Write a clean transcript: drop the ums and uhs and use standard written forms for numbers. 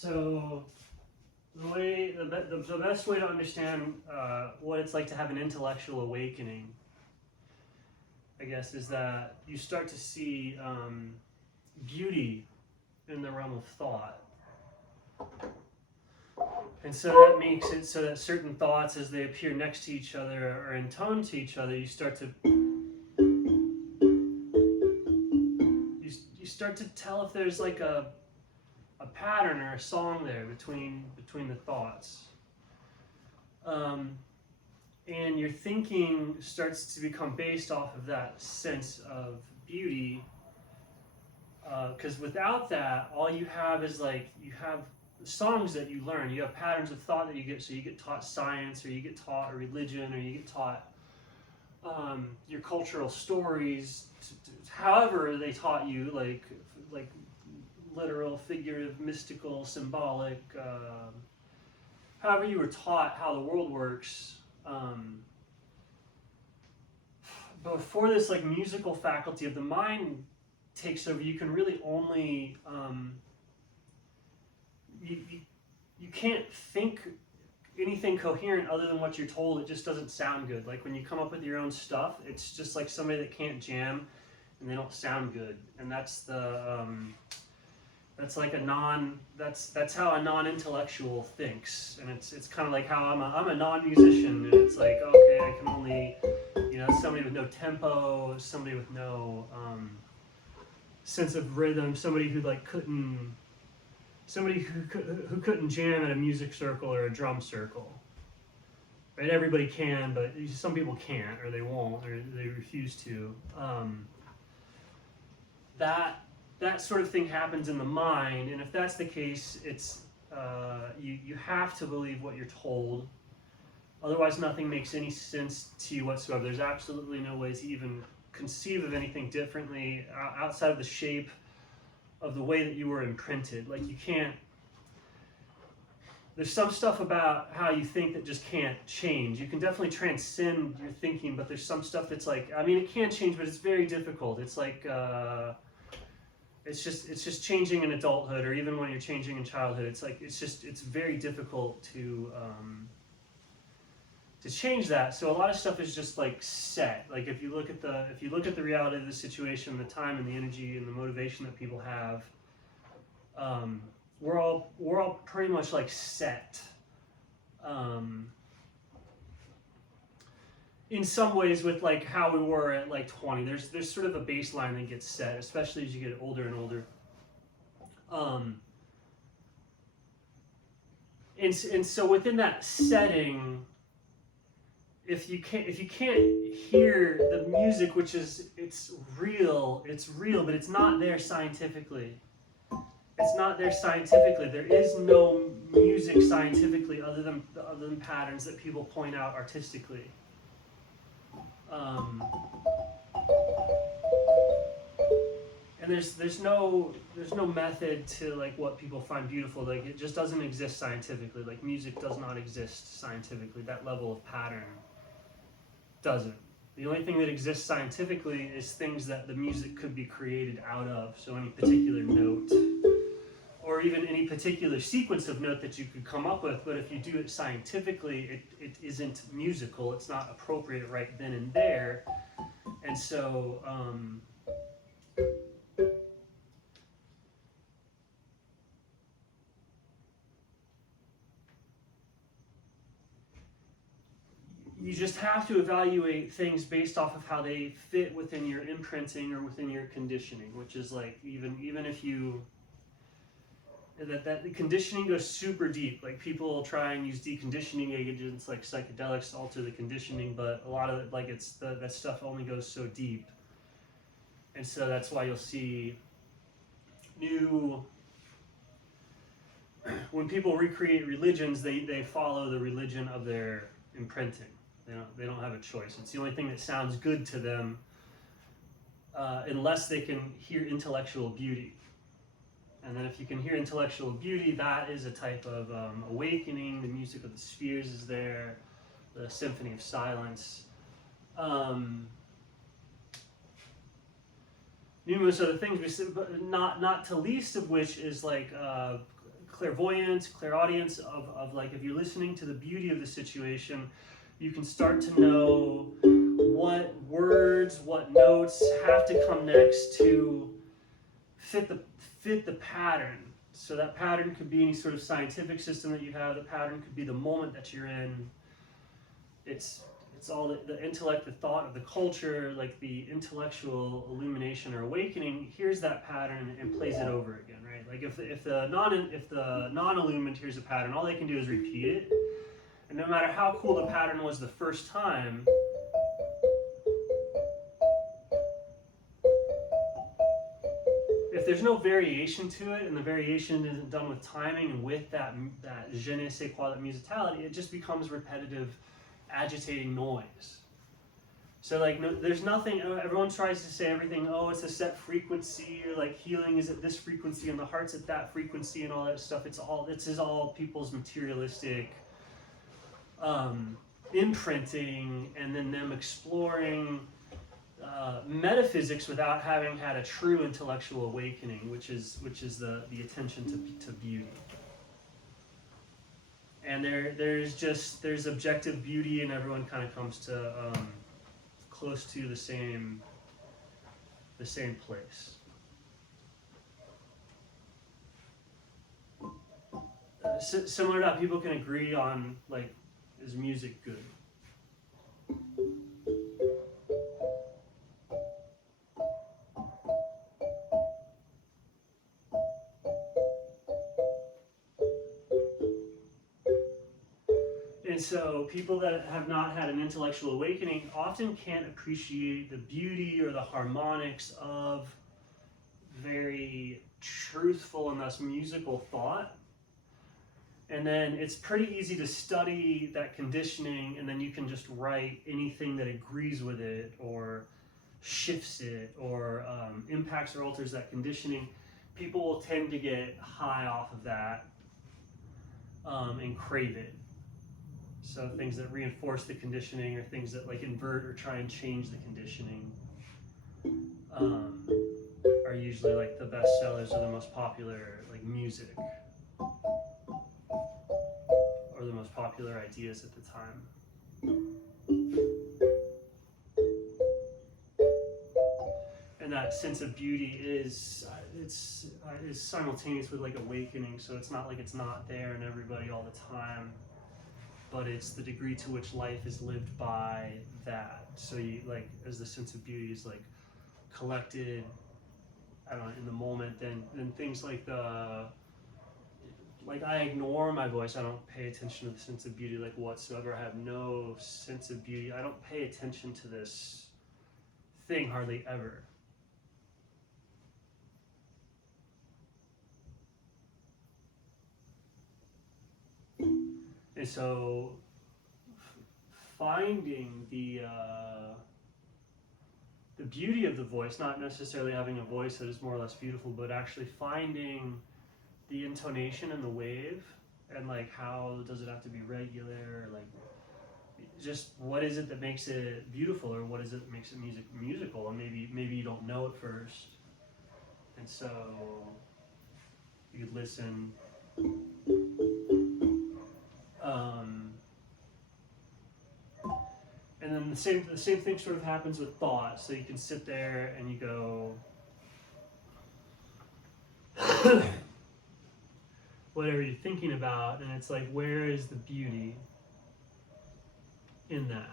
So the best way to understand what it's like to have an intellectual awakening, I guess, is that you start to see beauty in the realm of thought. And so that makes it so that certain thoughts, as they appear next to each other or in tone to each other, you start to tell if there's like a pattern or a song there between the thoughts. And your thinking starts to become based off of that sense of beauty. Because without that, all you have is like, you have songs that you learn, you have patterns of thought that you get. So you get taught science, or you get taught a religion, or you get taught your cultural stories, however they taught you, like literal, figurative, mystical, symbolic, however you were taught how the world works. Before this like musical faculty of the mind takes over, you can really only you can't think anything coherent other than what you're told. It just doesn't sound good. Like when you come up with your own stuff, it's just like somebody that can't jam and they don't sound good. And that's the that's like that's how a non-intellectual thinks. And it's kind of like how I'm a non-musician, and it's like, okay, I can only, somebody with no tempo, somebody with no sense of rhythm, somebody who couldn't jam at a music circle or a drum circle. Right? Everybody can, but some people can't, or they won't, or they refuse to. That sort of thing happens in the mind, and if that's the case, it's you have to believe what you're told. Otherwise, nothing makes any sense to you whatsoever. There's absolutely no way to even conceive of anything differently outside of the shape of the way that you were imprinted. Like, you can't. There's some stuff about how you think that just can't change. You can definitely transcend your thinking, but there's some stuff that's like, it can change, but it's very difficult. It's like it's just changing in adulthood, or even when you're changing in childhood. It's very difficult to change that. So a lot of stuff is just like set. Like if you look at the reality of the situation, the time and the energy and the motivation that people have, we're all pretty much like set. In some ways, with like how we were at like 20, there's sort of a baseline that gets set, especially as you get older and older. And so within that setting, if you can't hear the music, which is it's real, but it's not there scientifically. It's not there scientifically. There is no music scientifically other than patterns that people point out artistically. And there's no method to like what people find beautiful. Like, it just doesn't exist scientifically. Like, music does not exist scientifically. That level of pattern doesn't. The only thing that exists scientifically is things that the music could be created out of. So any particular note, or even any particular sequence of note that you could come up with. But if you do it scientifically, it isn't musical. It's not appropriate right then and there. And so you just have to evaluate things based off of how they fit within your imprinting or within your conditioning, which is like, even if you, that the conditioning goes super deep. Like, people try and use deconditioning agents like psychedelics to alter the conditioning, but a lot of it, like, that stuff only goes so deep. And so that's why you'll see when people recreate religions, they follow the religion of their imprinting. They don't have a choice. It's the only thing that sounds good to them, unless they can hear intellectual beauty. And then if you can hear intellectual beauty, that is a type of awakening. The music of the spheres is there, the symphony of silence. Numerous other things, but not to least of which is like clairvoyance, clairaudience of like, if you're listening to the beauty of the situation, you can start to know what words, what notes have to come next to fit the pattern. So that pattern could be any sort of scientific system that you have. The pattern could be the moment that you're in. It's all the intellect, the thought of the culture, like the intellectual illumination or awakening hears that pattern and plays it over again, right? Like if the non-illumined hears a pattern, all they can do is repeat it. And no matter how cool the pattern was the first time, if there's no variation to it, and the variation isn't done with timing and with that je ne sais quoi, that musicality, it just becomes repetitive, agitating noise. So like, no, there's nothing, everyone tries to say everything, oh, it's a set frequency, or like healing is at this frequency and the heart's at that frequency and all that stuff. This is all people's materialistic imprinting, and then them exploring metaphysics without having had a true intellectual awakening, which is the attention to beauty. And there's objective beauty, and everyone kind of comes to close to the same place. Similar to how people can agree on, like, is music good? And so people that have not had an intellectual awakening often can't appreciate the beauty or the harmonics of very truthful and thus musical thought. And then it's pretty easy to study that conditioning, and then you can just write anything that agrees with it or shifts it or impacts or alters that conditioning. People will tend to get high off of that and crave it. So things that reinforce the conditioning, or things that like invert or try and change the conditioning, are usually like the best sellers or the most popular, like, music, or the most popular ideas at the time. And that sense of beauty is simultaneous with like awakening. So it's not like it's not there in everybody all the time, but it's the degree to which life is lived by that. So you, like, as the sense of beauty is like collected, I don't know, in the moment, then things like I ignore my voice. I don't pay attention to the sense of beauty like whatsoever. I have no sense of beauty. I don't pay attention to this thing hardly ever. And so finding the beauty of the voice, not necessarily having a voice that is more or less beautiful, but actually finding the intonation and the wave, and like, how does it have to be regular, like, just what is it that makes it beautiful, or what is it that makes it musical, and maybe you don't know at first, and so you could listen. And then the same thing sort of happens with thought. So you can sit there and you go, whatever you're thinking about, and it's like, where is the beauty in that?